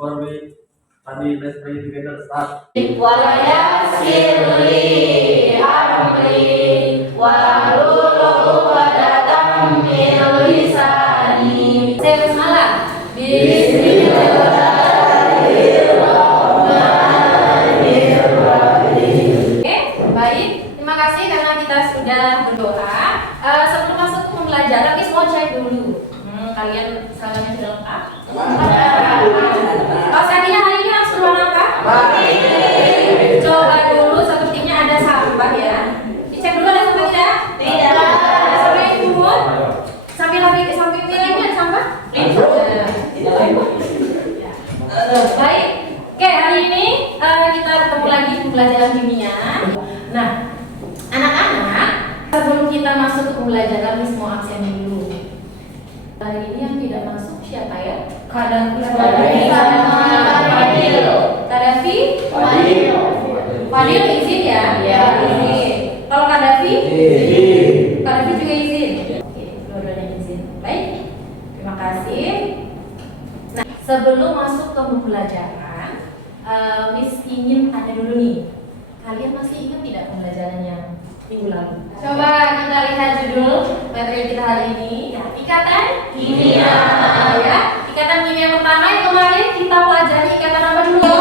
Orbit tadi let's play together start. Walaya sirli amri walulu wadatam milisani. Saya bismillah. Bismillahirrahmanirrahim. Baik, terima kasih karena kita sudah berdoa. Sebelum masuk ke pembelajaran, tapi mau cek dulu. Kalian seragamnya sudah lengkap? Kaos kakinya hari ini harus berwarna apa? Coba dulu sepertinya ada sampah ya. Dicek dulu ada sampah tidak? Tidak. Ada sampah yang turun? Sambil lagi ke samping nilainya ada sampah? Tidak. Baik. Oke, hari ini kita ketemu lagi pembelajaran kimia. Nah, anak-anak, sebelum kita masuk ke pembelajaran, Miss mau absen dulu. Hari ini yang tidak masuk siapa ya? Kadafi Fadil izin ya? Iya. Kalau Kadafi? Kadafi juga izin? Oke, dua-duanya izin. Baik, terima kasih. Nah, sebelum masuk ke pembelajaran, Miss ingin tanya dulu nih. Kalian masih ingat tidak pembelajarannya minggu lalu? Coba kita lihat judul materi kita hari ini. Ya, ikatan kimia. Ya, ikatan kimia yang pertama yang kemarin kita pelajari ikatan apa dulu?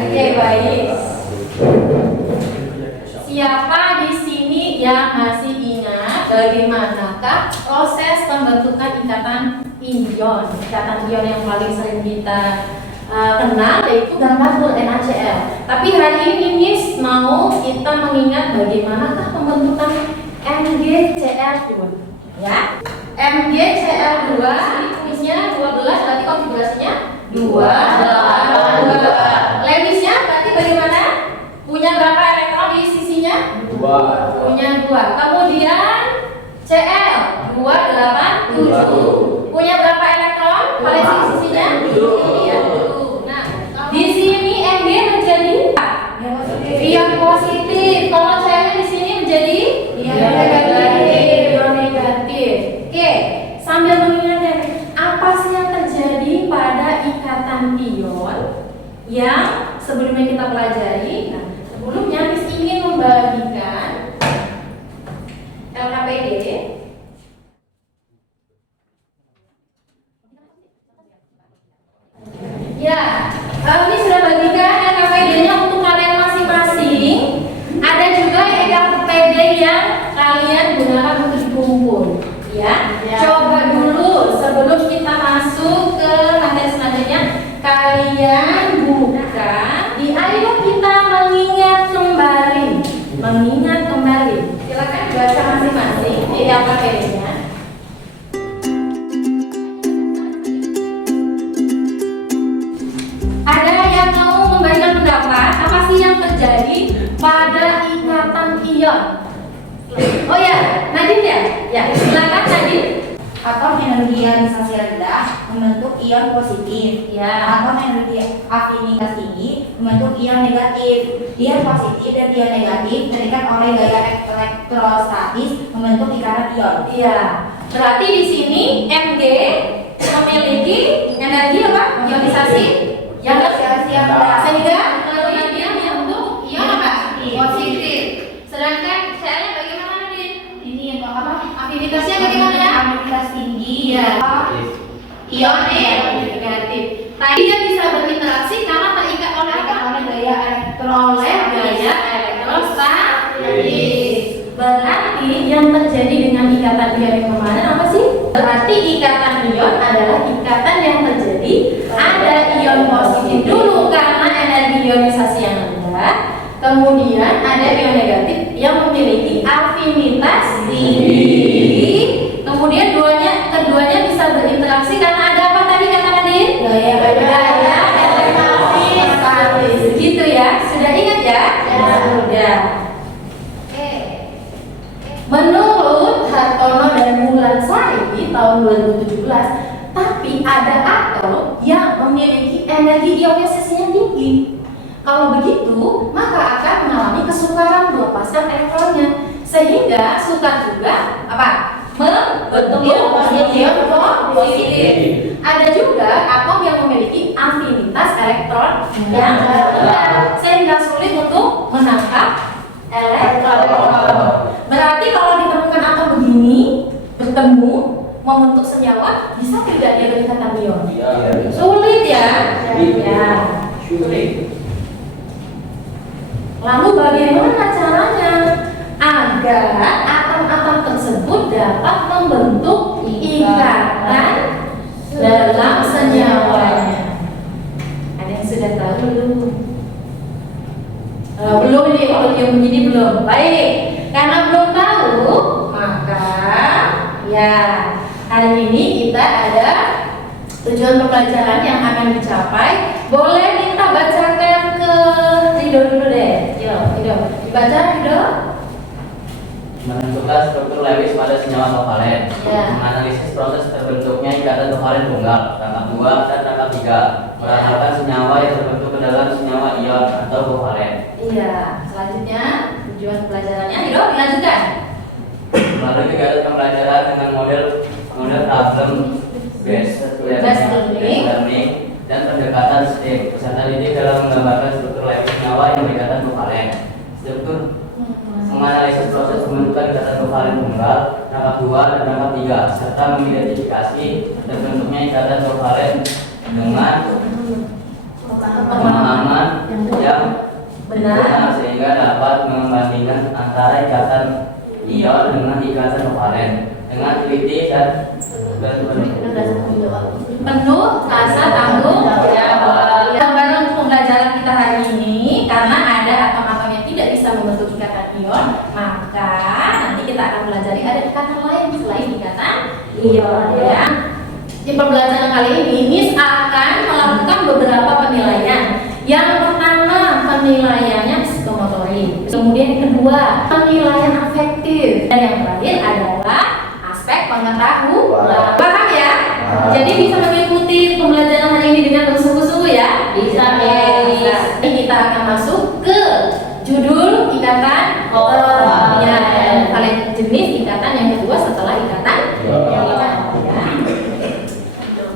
Oke, baik. Siapa di sini yang masih ingat bagaimanakah proses pembentukan ikatan ion? Ikatan ion yang paling sering kita kenal yaitu gambar NaCl. Tapi hari ini Miss mau kita mengingat bagaimanakah pembentukan MgCl2. Ya, MgCl2 ini tulisnya 12, berarti konfigurasinya 2. Lewisnya berarti bagaimana? Punya berapa elektron di sisinya? 2. Punya 2. Kemudian Cl 2, 8, 7. Punya berapa elektron? Pada sisinya? Iya. Nah, di sini Mg menjadi ion positif. Kalau Cl di sini menjadi ion negatif. Oke, sambil mengingatnya, apa sih yang terjadi pada ikatan ion yang sebelumnya kita pelajari? Nah, sebelumnya Miss ingin membagikan LKPD. Ya, ini sudah bagikan LKPD-nya untuk kalian masing-masing. Ada juga LKPD yang kalian gunakan untuk dikumpul. Ya, coba dulu sebelum kita masuk ke materi selanjutnya, kalian buka. Ayo kita mengingat kembali. Silakan baca masing-masing di LKPD-nya. Ada yang mau memberikan pendapat apa sih yang terjadi pada ikatan ion? Oh ya, Nadine ya? Ya, silakan Nadine. Atom energi ionisasi rendah membentuk ion positif. Ya. Atom energi afinitas tinggi membentuk ion negatif. Ion positif dan ion negatif terikat oleh gaya elektrostatis membentuk ikatan ion. Iya. Berarti di sini Mg memiliki energi apa? Ionisasi yang rendah. Sehingga kalau dia membentuk ion apa? Positif. Sedangkan Cl-nya bagaimana Nadine? Ini apa? Afinitasnya bagaimana ya? Afinitas tinggi. Iya. Ion negatif. Tadi dia bisa berinteraksi karena terikat oleh apa? Gaya elektrostatis. Berarti yang terjadi dengan ikatan ion yang kemarin apa sih? Berarti ikatan ion adalah ikatan yang terjadi ada ion positif dulu karena energi ionisasi yang rendah. Kemudian ada ion negatif yang memiliki afinitas tinggi. Kemudian keduanya bisa berinteraksi karena ada apa tadi kata Nadine? Gaya elektrostatis. Gitu ya. Sudah ingat ya? Ya. Menurut Hartono dan Mulansari di tahun 2017, tapi ada atom yang memiliki energi ionisasinya tinggi. Kalau begitu, maka akan mengalami kesukaran melepaskan elektronnya, sehingga sukar juga apa? Membentuk ion positif. Ada juga atom yang memiliki afinitas elektron yang rendah sehingga sulit untuk menangkap elektron. Berarti kalau ditemukan atom begini bertemu membentuk senyawa, bisa tidak dia berikatan ion? Sulit ya. Ya. Sulit. Lalu bagaimana caranya agar atom-atom tersebut dapat membentuk ikatan dalam senyawanya? Ada yang sudah tahu belum? Belum ini, kalau yang begini belum. Baik, karena belum tahu, maka ya hari ini kita ada tujuan pembelajaran yang akan dicapai. Boleh minta bacakan ke Rido dulu deh. Rido, dibaca Rido. Menentukan struktur Lewis pada senyawa kovalen. Ya. Menganalisis proses terbentuknya ikatan kovalen tunggal. Rangka 2 dan rangka 3. Merasakan senyawa yang terbentuk ke dalam senyawa ion atau kovalen. Iya, selanjutnya tujuan pembelajarannya Rido dilanjutkan. Melalui kegiatan pembelajaran dengan model problem based learning dan pendekatan STEM. Peserta didik dalam menggambarkan struktur Lewis senyawa yang berikatan kovalen. Struktur menganalisis proses pembentukan ikatan kovalen tunggal, rangka 2 dan rangka 3, serta mengidentifikasi terbentuknya ikatan kovalen dengan pemahaman yang benar sehingga dapat membandingkan antara ikatan ion dengan ikatan kovalen dengan teliti dan penuh rasa tanggung jawab. Gambaran untuk pembelajaran kita hari ini, karena ada atom-atom yang tidak bisa membentuk ikatan ion, maka nanti kita akan pelajari ada ikatan lain selain ikatan ion. Ya. Di pembelajaran kali ini, Miss akan melakukan beberapa penilaian. Yang pertama penilaiannya psikomotorik, kemudian yang kedua penilaian afektif, dan yang terakhir adalah aspek pengetahuan. Paham ya? Jadi bisa mengikuti pembelajaran hari ini dengan bersungguh-sungguh ya? Bisa. Jadi kita akan masuk ke judul ikatan ya, paling jenis ikatan yang kedua setelah ikatan ion.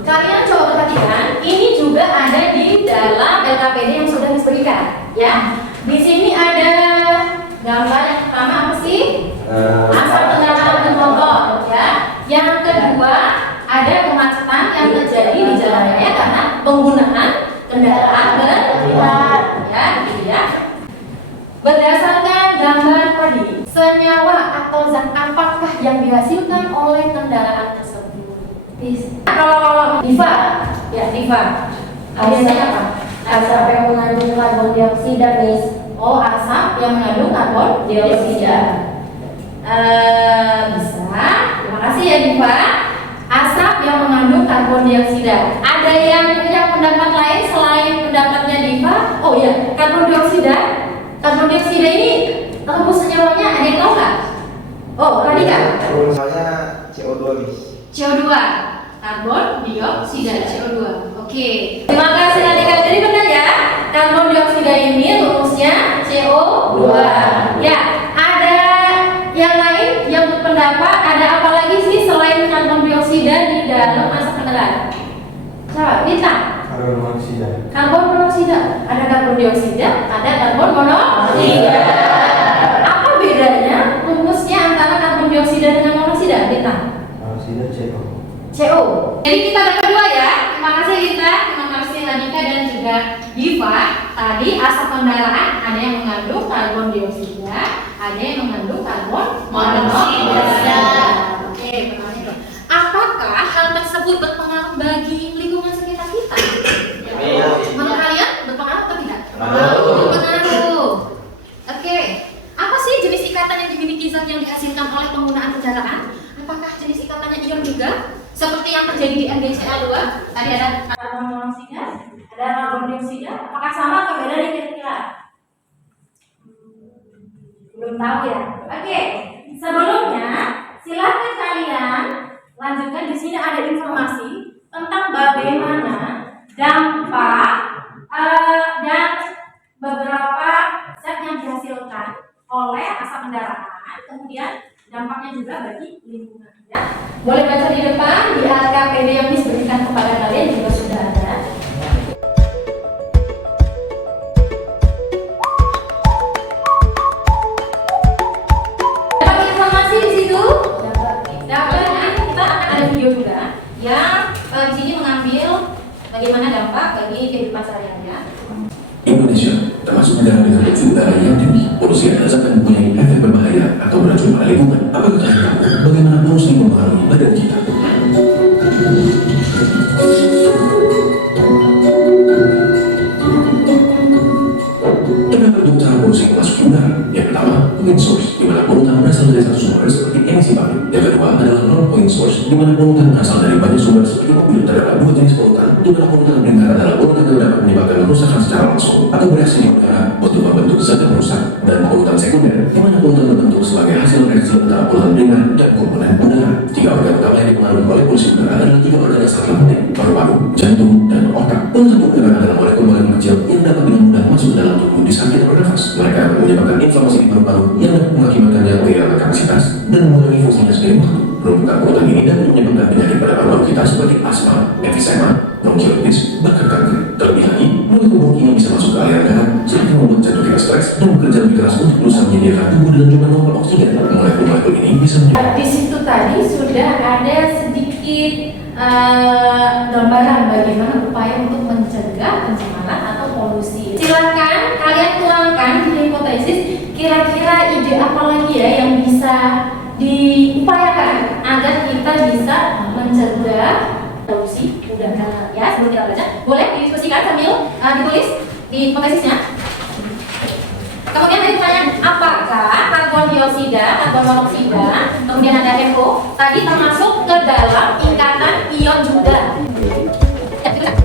Kalian coba perhatikan, ini juga ada di dalam LKPD yang sudah disebutkan, ya. Di sini ada gambar yang pertama apa sih? Asap kendaraan bermotor, ya. Yang kedua ada kemacetan yang terjadi di jalan raya karena penggunaan kendaraan bermotor, ya, gitu ya. Berdasarkan gambar tadi, senyawa atau zat apakah yang dihasilkan oleh kendaraan tersebut? Kalau Diva, ya Diva, biasanya apa? Asap yang mengandung karbon dioksida, Miss. Oh, asap yang mengandung karbon dioksida. Bisa. Terima kasih ya Diva. Asap yang mengandung karbon dioksida. Ada yang punya pendapat lain selain pendapatnya Diva? Oh ya, karbon dioksida. Karbon dioksida ini rumus senyawanya ada yang tahu nggak? Oh, Radika. Rumusnya CO2, Miss. CO2, karbon dioksida, CO2. Oke. Terima kasih Radika. Jadi benar ya, karbon dioksida ini rumusnya CO2. Ya, ada yang lain yang berpendapat ada apa lagi sih selain karbon dioksida di dalam asap kendaraan? Coba, bintang. Karbon monoksida. Karbon monoksida. Ada karbon dioksida, ada karbon monoksida. Apa bedanya rumusnya antara karbon dioksida dengan monoksida, bintang? Monoksida CO. CO. Jadi kita ada kedua ya. Terima kasih Rita, terima kasih Radika dan juga Diva. Tadi asap kendaraan ada yang mengandung karbon dioksida, ada yang mengandung karbon monoksida. Oke, pertanyaan itu. Apakah hal tersebut berpengaruh bagi lingkungan sekitar kita? Menurut kalian berpengaruh atau tidak? Berpengaruh. Oke. Apa sih jenis ikatan yang dimiliki zat yang dihasilkan oleh penggunaan kendaraan? Apakah jenis ikatannya ion juga? Seperti yang terjadi di NGCl2, tadi ada karbon monoksida, ada karbon dioksida. Apakah sama atau beda nih kira-kira? Belum tahu ya. Oke, sebelumnya silakan kalian lanjutkan. Di sini ada informasi tentang bagaimana dampak dan beberapa zat yang dihasilkan oleh asap kendaraan, kemudian dampaknya juga bagi lingkungan. Ya. Boleh baca di depan, di AKPD yang diberikan kepada kalian juga sudah ada. Dapat informasi di situ? Dapat. Kita akan ada video juga yang di sini mengambil bagaimana dampak bagi kehidupan sehari-hari. Indonesia termasuk negara dengan polusi udara yang tinggi. Polusi yang dirasakan mempunyai efek berbahaya atau beracun pada lingkungan. Apakah kalian tahu bagaimana polusi mempengaruhi badan kita? Terdapat dua cara polusi yang masuk ke udara. Yang pertama, point source, di mana polutan berasal dari satu sumber seperti emisi pabrik. Yang kedua adalah non-point source, di mana polutan berasal dari banyak sumber seperti mobil. Terdapat dua jenis polutan, di mana polutan meningkat adalah polutan yang dapat menyebabkan kerusakan secara langsung atau bereaksi di udara untuk membentuk zat yang merusak, dan polutan sekunder, di mana polutan terbentuk sebagai hasil reaksi antara polutan ringan dan komponen udara. Tiga organ utama yang dipengaruhi oleh polusi udara adalah tiga organ yang sangat penting: paru-paru, jantung, dan otak. Polutan udara adalah molekul-molekul kecil yang dapat dengan mudah masuk ke dalam tubuh di saat kita bernafas. Mereka menyebabkan inflamasi di paru-paru yang dapat mengakibatkannya kehilangan kapasitas dan mengurangi fungsinya sendiri. Penumpukan polutan ini dapat menyebabkan penyakit pada paru-paru kita seperti asma, emfisema, bronkiolitis, bahkan kanker. Terlebih lagi, molekul bom ini bisa masuk ke aliran darah, sehingga membuat jantung kita stres dan bekerja lebih keras untuk berusaha menyediakan tubuh dengan jumlah normal oksigen. Molekul-molekul ini bisa Di situ tadi sudah ada sedikit gambaran bagaimana upaya untuk mencegah pencemaran atau polusi. Silakan kalian tuangkan di hipotesis kira-kira ide apa lagi ya yang bisa diupayakan agar kita bisa mencegah polusi udara ya. Sebelum kita baca, boleh didiskusikan sambil ditulis di hipotesisnya. Kemudian tadi pertanyaan, apakah karbon dioksida, karbon monoksida, kemudian ada HFO tadi termasuk ke dalam ikatan ion juga? Ya, gitu kan?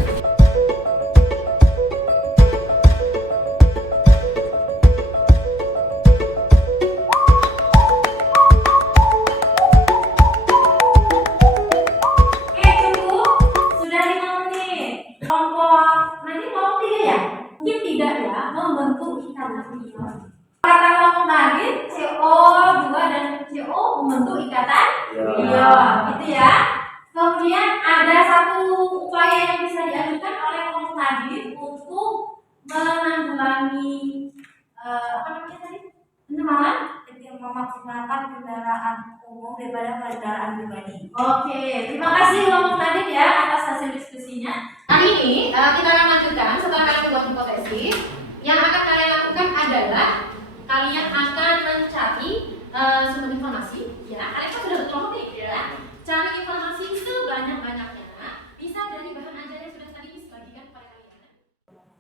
Oke, cukup. Sudah 5 menit. Kelompok, nanti kelompok 3 ya? Mungkin tidak ya, membentuk ikatan ion. Kata kelompok tadi, CO2 dan CO membentuk ikatan ion, gitu ya. Kemudian ada satu upaya yang bisa diajukan oleh kelompok tadi untuk menanggulangi apa namanya tadi? Pencemaran? Yang memaksimalkan kendaraan umum daripada kendaraan pribadi. Oke, terima kasih kelompok tadi ya atas hasil diskusinya. Nah ini kita akan lanjutkan setelah kalian membuat hipotesis. Yang akan kalian lakukan adalah kalian akan mencari sumber informasi. Ya, kalian kan sudah berkelompok nih, ya. Cari informasi sebanyak-banyaknya. Bisa dari bahan ajar yang sudah tadi dibagikan kepada kalian.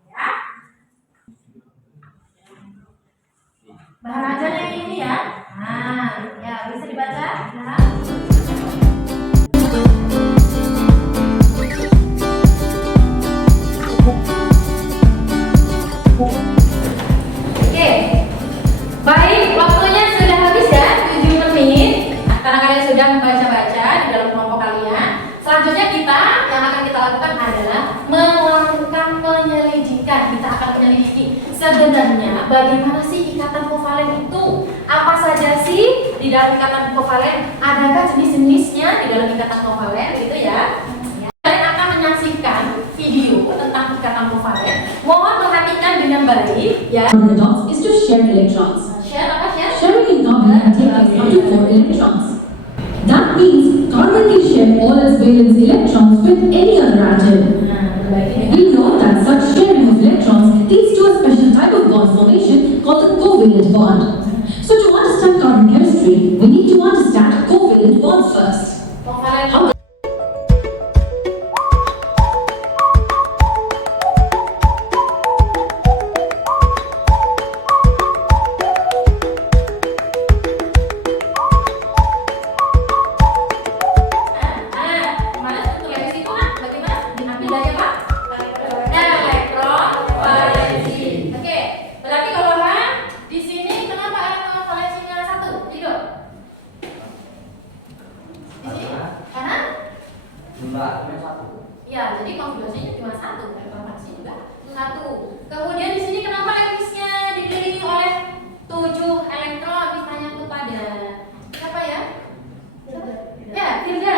Ya. Bahan ajar yang ini ya. Nah, ya bisa dibaca. Ya. Oke, baik, waktunya sudah habis ya, 7 menit. Karena kalian sudah membaca-baca di dalam kelompok kalian. Selanjutnya yang akan kita lakukan adalah melakukan penyelidikan. Kita akan menyelidiki sebenarnya bagaimana sih ikatan kovalen itu? Apa saja sih di dalam ikatan kovalen? Adakah jenis-jenisnya di dalam ikatan kovalen? Gitu ya. Kalian akan menyaksikan video tentang ikatan kovalen. Mohon perhatikan dengan baik ya. The dots is to share electrons. Share apa share? Sharing in carbon can take us up to 4 electrons. That means carbon can share all its valence electrons with any other atom. We know that such sharing of electrons leads to a special type of bond formation called the covalent bond. So to understand carbon chemistry, we need to understand covalent bonds first. Kovalen. Ya, jadi konfigurasinya cuma satu, informasi juga satu. Kemudian di sini kenapa elektriknya dikelilingi oleh 7 elektron? Ditanya kepada siapa ya? Ya, Firda.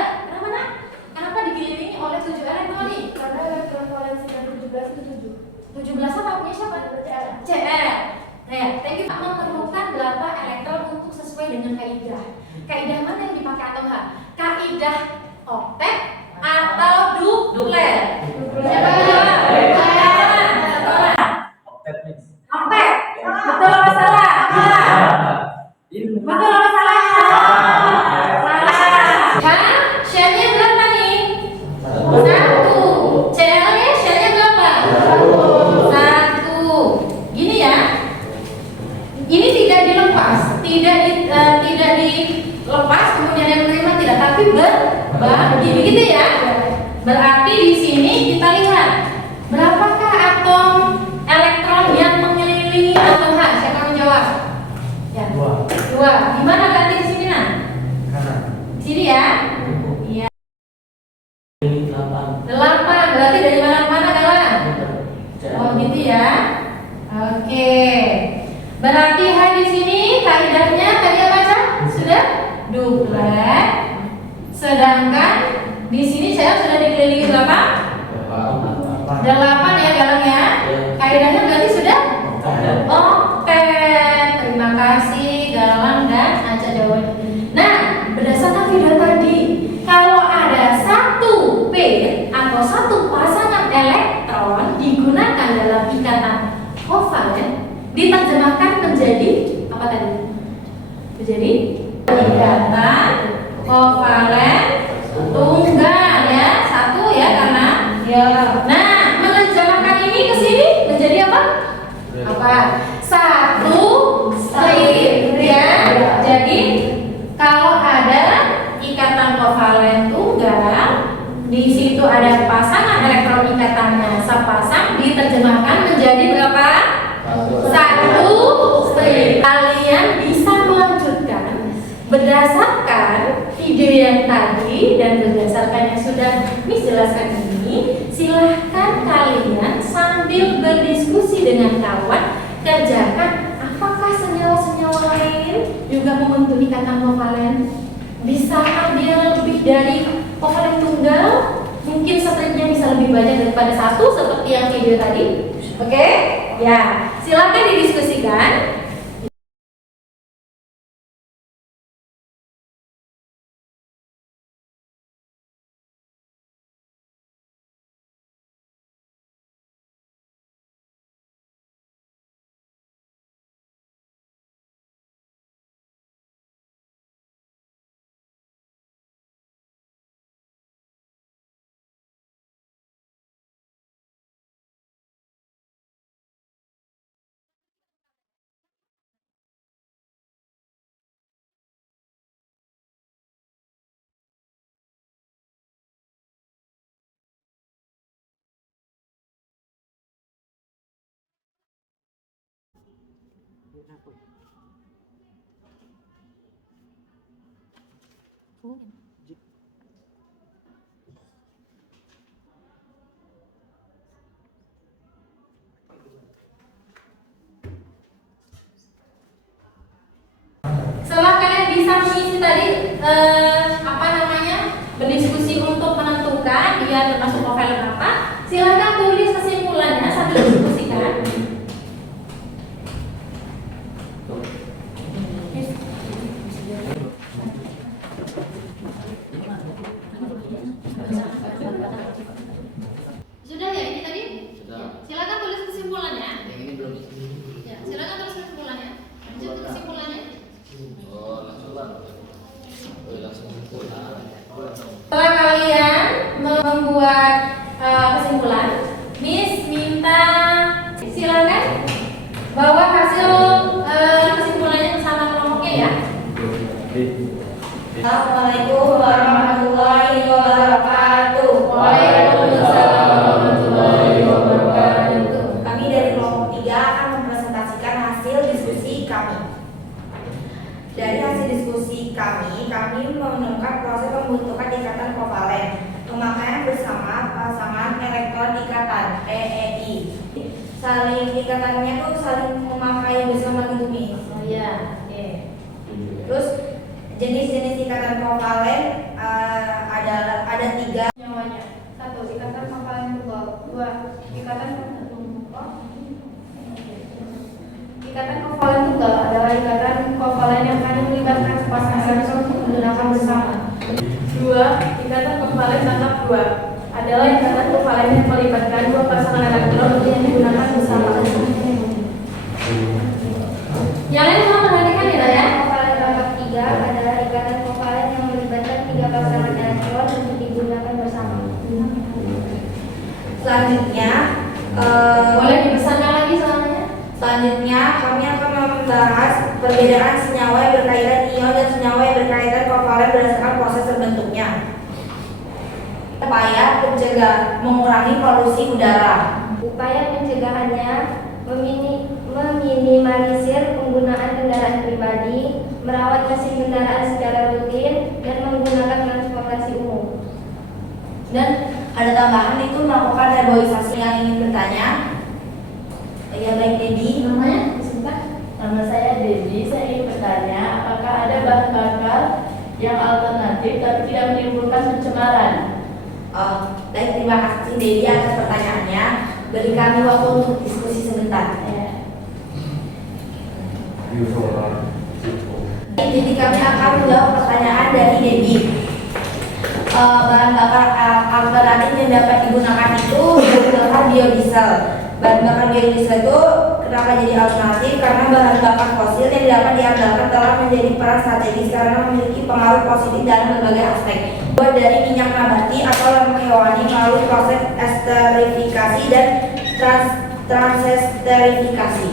Kaidah mana yang dipakai atau enggak? Kaidah oktet atau duplet? Siapa yang jawab? Oktet nih. Oktet. Betul apa salah? Betul apa salah? Salah. Share-nya berapa nih? 1. CL-nya share-nya berapa? 1. Gini ya. Ini tidak dilepas, tidak dilepas kemudian yang menerima tidak, tapi berbagi, begitu ya. Berarti di sini kita lihat berapakah atom elektron yang mengelilingi atom H? Siapa yang menjawab? Ya. 2. Gimana ganti di sini nah? Di sini ya. Iya. 8. Berarti dari mana ke mana Galang? Oh gitu ya. Oke. Berarti H di sini kaidahnya tadi apa aja? Sudah duplet. Sedangkan di sini saya sudah dikelilingi berapa? 8 ya Galang ya. Kaidahnya berarti sudah oktet. Terima kasih Galang dan Aca jawabannya. Nah, berdasarkan video tadi, kalau ada satu pair atau satu pasangan elektron digunakan dalam ikatan kovalen, diterjemahkan menjadi apa tadi? Menjadi ikatan kovalen tunggal ya, 1 ya karena ya. Nah, menerjemahkan ini ke sini menjadi apa? Apa? 1 strip ya. Jadi kalau ada ikatan kovalen tunggal, di situ ada pasangan elektron ikatannya sepasang, diterjemahkan menjadi berapa? 1 strip. Kalian bisa melanjutkan berdasarkan video yang tadi dan berdasarkan yang sudah Miss jelaskan ini. Silahkan kalian sambil berdiskusi dengan kawan kerjakan apakah senyawa-senyawa lain juga membentuk ikatan kovalen. Bisakah dia lebih dari kovalen tunggal? Mungkin stripnya bisa lebih banyak daripada 1 seperti yang video tadi. Oke? Ya, silakan didiskusikan. Setelah kalian bisa mengisi tadi berdiskusi untuk menentukan dia termasuk kovalen apa, silakan tulis kesimpulannya sambil diskusikan. Sudah ya ini tadi? Sudah. Silakan tulis kesimpulannya. Yang ini belum. Ya, silakan tulis kesimpulannya. Lanjut ke kesimpulannya. Setelah kalian membuat kesimpulan, Miss minta silakan bawa hasil kesimpulannya bersama kelompoknya ya. Assalamualaikum warahmatullahi wabarakatuh. Waalaikumsalam warahmatullahi wabarakatuh. Kami dari kelompok 3 akan mempresentasikan hasil diskusi kami. Dari hasil diskusi kami menemukan proses pembentukan ikatan kovalen pemakaian bersama pasangan elektron ikatan PEI. Saling ikatannya tuh saling memakai bersama gitu nih. Oh iya, oke. Terus jenis-jenis ikatan kovalen ada 3. Nyawanya. 1. Ikatan kovalen tunggal. 2. Ikatan Ikatan kovalen tunggal adalah ikatan kovalen yang hanya melibatkan sepasang elektron menggunakan bersama. 2. Ikatan kovalen tangkap 2 adalah ikatan kovalen yang melibatkan dua pasangan elektron yang digunakan bersama. Yang lain semua perhatikan ya. Kovalen tangkap 3 adalah ikatan kovalen yang melibatkan 3 pasangan elektron untuk digunakan bersama. Selanjutnya, Boleh dibesarkan lagi soalnya. selanjutnya kami akan membahas perbedaan senyawa yang berkaitan ion dan senyawa yang berkaitan kovalen berdasarkan proses terbentuknya. Upaya mengurangi polusi udara. Upaya pencegahannya meminimalisir penggunaan kendaraan pribadi, merawat mesin kendaraan secara rutin, dan menggunakan transportasi umum. Dan ada tambahan itu melakukan reboisasi. Yang ingin bertanya, ya baik Dedi. Namanya disebut. Nama saya Dedi, saya ingin bertanya apakah ada bahan bakar yang alternatif tapi tidak menimbulkan pencemaran? Baik, terima kasih Dedi atas pertanyaannya. Beri kami waktu untuk diskusi sebentar. Jadi kami akan menjawab pertanyaan dari Dedi. Bahan bakar alternatif yang dapat digunakan itu bahan bakar biodiesel. Bahan bakar biodiesel itu kenapa jadi alternatif? Karena bahan bakar fosil yang dapat diandalkan telah menjadi peran strategis karena memiliki pengaruh positif dalam berbagai aspek. Buat dari minyak nabati atau lemak hewani melalui proses esterifikasi dan transesterifikasi.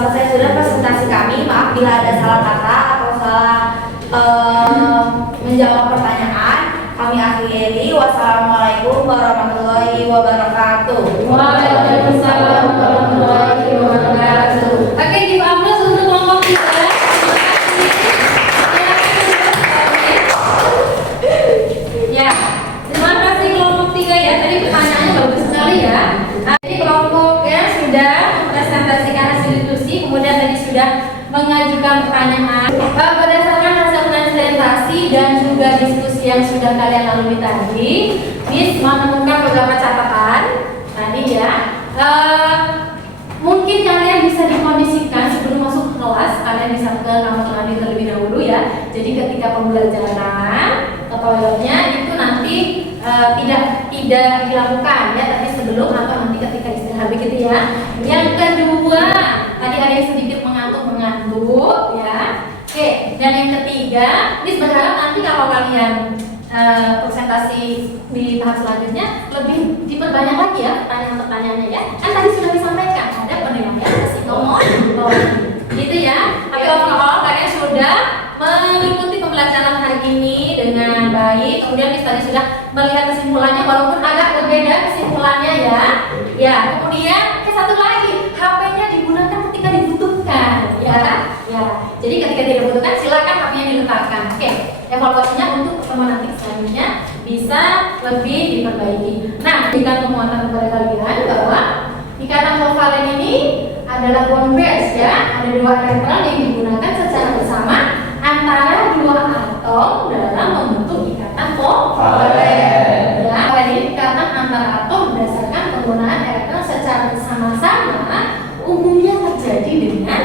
Selesai sudah presentasi kami. Maaf bila ada salah kata atau salah menjawab pertanyaan. Kami akhiri. Wassalamualaikum warahmatullahi wabarakatuh. Waalaikumsalam warahmatullahi wabarakatuh. Oke, give applause untuk kelompok 3. Ya, terima kasih kelompok 3 ya. Tadi pertanyaannya bagus sekali ya. Jadi kelompoknya sudah mempresentasikan hasil diskusi, kemudian tadi sudah mengajukan pertanyaan berdasarkan hasil presentasi dan juga diskusi yang sudah kalian lalui tadi. Miss menemukan beberapa catatan tadi ya. Mungkin kalian bisa dikondisikan sebelum masuk ke kelas, kalian bisa ke kamar mandi terlebih dahulu ya. Jadi ketika pembelajaran ke toiletnya itu nanti tidak dilakukan ya, tapi sebelum atau nanti ketika istirahat begitu ya. Yang kedua, tadi ada yang sedikit mengantuk ya. Oke, dan yang ketiga, Miss berharap nanti kalau kalian presentasi di tahap selanjutnya lebih diperbanyak lagi ya pertanyaan-pertanyaannya ya. Kan tadi sudah disampaikan ada penilaian psikomo gitu ya. Tapi overall kalian sudah mengikuti pembelajaran hari ini dengan baik. Kemudian Miss tadi sudah melihat kesimpulannya walaupun agak berbeda kesimpulannya ya. Ya, kemudian satu lagi, HP-nya digunakan ketika dibutuhkan ya. Ya. Jadi ketika tidak dibutuhkan silakan HP-nya diletakkan. Oke, evaluasinya untuk pertemuan nanti selanjutnya bisa lebih diperbaiki. Nah, berikan penguatan kepada kalian bahwa ikatan kovalen ini adalah bond pairs ya. Ada dua elektron yang digunakan secara bersama antara dua atom dalam membentuk ikatan kovalen. Ya, ini ikatan antara atom berdasarkan penggunaan elektron secara bersama-sama umumnya terjadi dengan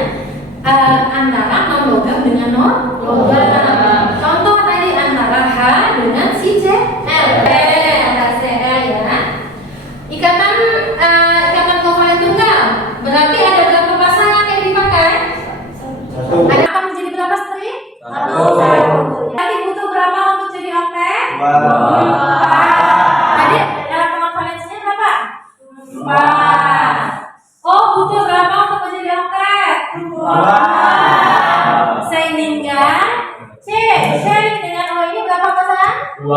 antara non logam dengan non logam. Contoh tadi antara H dengan si Cl, ada Cl ya. Ikatan kovalen tunggal berarti ada berapa pasangan yang dipakai? Satu. Ada akan menjadi berapa strip? Satu. Tadi butuh berapa untuk jadi oktet? Dua. Tadi elektron valensinya berapa? 4. Oh, butuh berapa untuk menjadi oktet? 2. Sehingga C dengan O ini berapa pasang? 2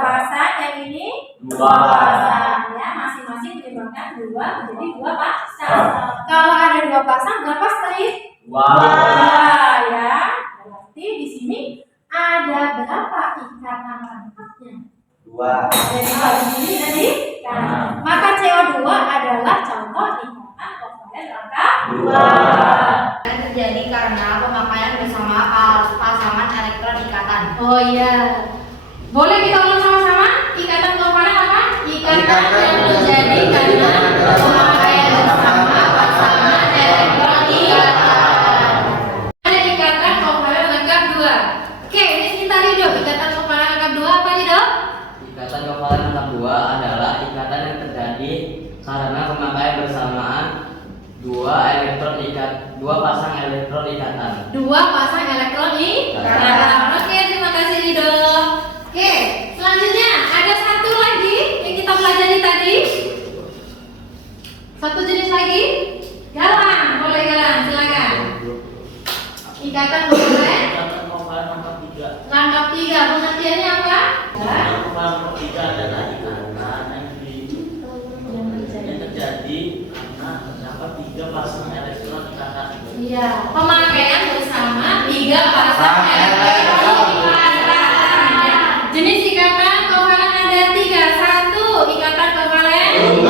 pasang, yang ini 2 pasang ya, masing-masing menyebabkan 2 menjadi 2 pasang. Kalau ada 2 pasang berapa strip? 2 ya. Berarti di sini ada berapa ikatan rangkapnya? 2. Jadi kalau di sini tadi maka CO2 adalah contoh ikatan kovalen rangkap 2. Terjadi karena pemakaian bersama pasangan elektron ikatan. Oh iya. Boleh kita ulang sama-sama? Ikatan kovalen apa? Ikatan yang terjadi karena pemakaian bersama pasangan elektron ikatan. Ada ikatan kovalen Ikatan kovalen nomor 2 adalah ikatan yang terjadi karena pemakaian bersamaan dua pasang elektron ikatan. Dua pasang elektron ikatan. Oke, terima kasih Rido. Oke, selanjutnya ada satu lagi yang kita pelajari tadi. Satu jenis lagi, galang. Boleh galang, silakan. Ikatan kovalen. Ikatan kovalen nomor 3. Rangkap 3, pengertiannya apa? Ikatan kovalen nomor 3 adalah ikatan yang terjadi karena terdapat 3 pasang elektron ikatan. Iya, pemakaian bersama 3 pasang elektron ikatan. Jenis ikatan kovalen ada 3. 1, ikatan kovalen. 2,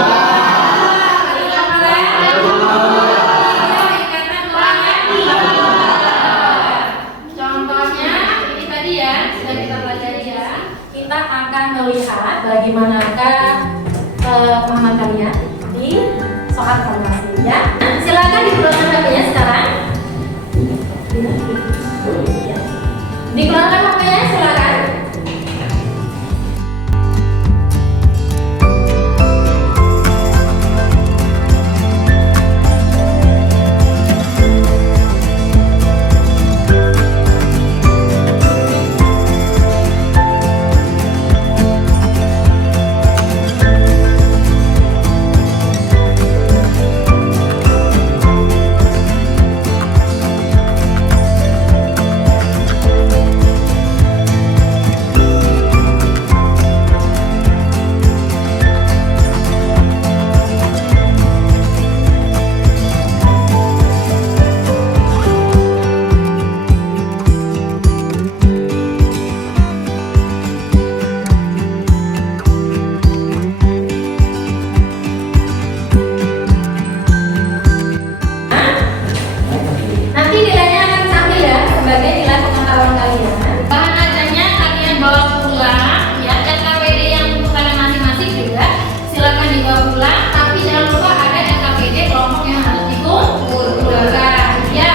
ikatan kovalen. 3, ikatan kovalen. Contohnya ini tadi ya, sudah kita pelajari ya. Kita akan melihat bagaimanakah pemahaman kalian di soal formasi ya. Silakan dikeluarkan HP-nya sekarang. Dikeluarkan HP-nya silakan. Nanti nilainya akan diambil ya sebagai nilai pengetahuan kalian. Bahan ajarnya kalian bawa pulang ya. NKPD yang untuk kalian masing-masing juga silakan dibawa pulang. Tapi jangan lupa ada NKPD kelompok yang harus dikumpulkan ya.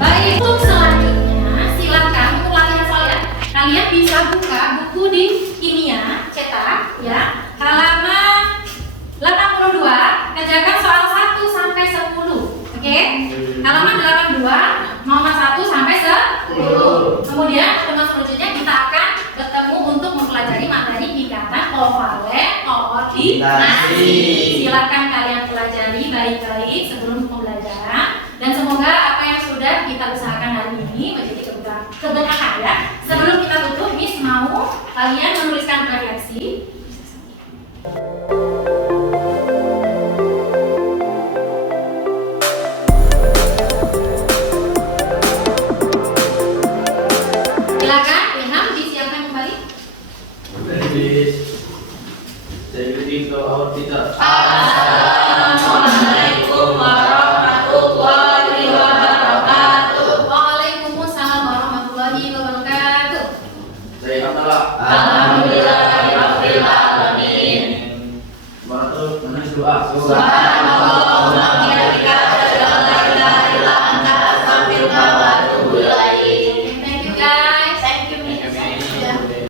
Baik, untuk selanjutnya silakan untuk latihan soalnya kalian bisa buka buku di kimia cetak ya, halaman 82, kerjakan soal 1 sampai 10. Oke, halaman 82, nomor 1 sampai 10. Kemudian teman selanjutnya kita akan bertemu untuk mempelajari materi ikatan kovalen koordinasi. Silakan kalian pelajari baik-baik sebelum pembelajaran dan semoga apa yang sudah kita usahakan hari ini menjadi keberkahan ya. Sebelum kita tutup, Miss mau kalian menuliskan refleksi. Silakan Ilham disiapkan kembali. Jadi to our teacher. Assalamualaikum warahmatullahi wabarakatuh. Waalaikumsalam warahmatullahi wabarakatuh. Saya Abdullah. Alhamdulillahirabbil alamin. Barakatuh. Menulis doa. Subhanallah.